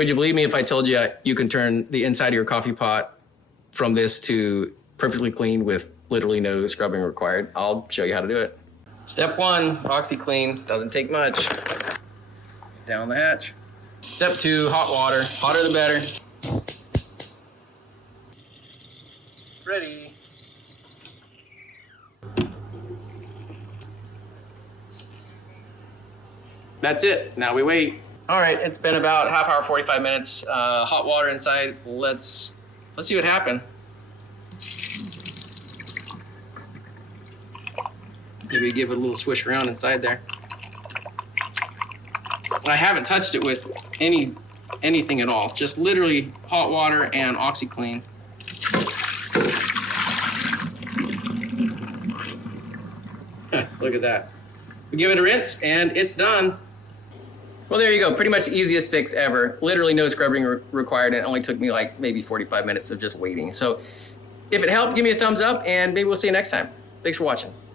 Would you believe me if I told you you can turn the inside of your coffee pot from this to perfectly clean with literally no scrubbing required? I'll show you how to do it. Step 1, Oxi Clean. Doesn't take much. Down the hatch. Step 2, hot water. Hotter the better. Ready. That's it. Now we wait. All right, it's been about half hour, 45 minutes. Hot water inside. Let's see what happened. Maybe give it a little swish around inside there. I haven't touched it with anything at all. Just literally hot water and Oxi Clean. Look at that. We give it a rinse and it's done. Well, there you go. Pretty much the easiest fix ever. Literally no scrubbing required. It only took me like maybe 45 minutes of just waiting. So if it helped, give me a thumbs up and maybe we'll see you next time. Thanks for watching.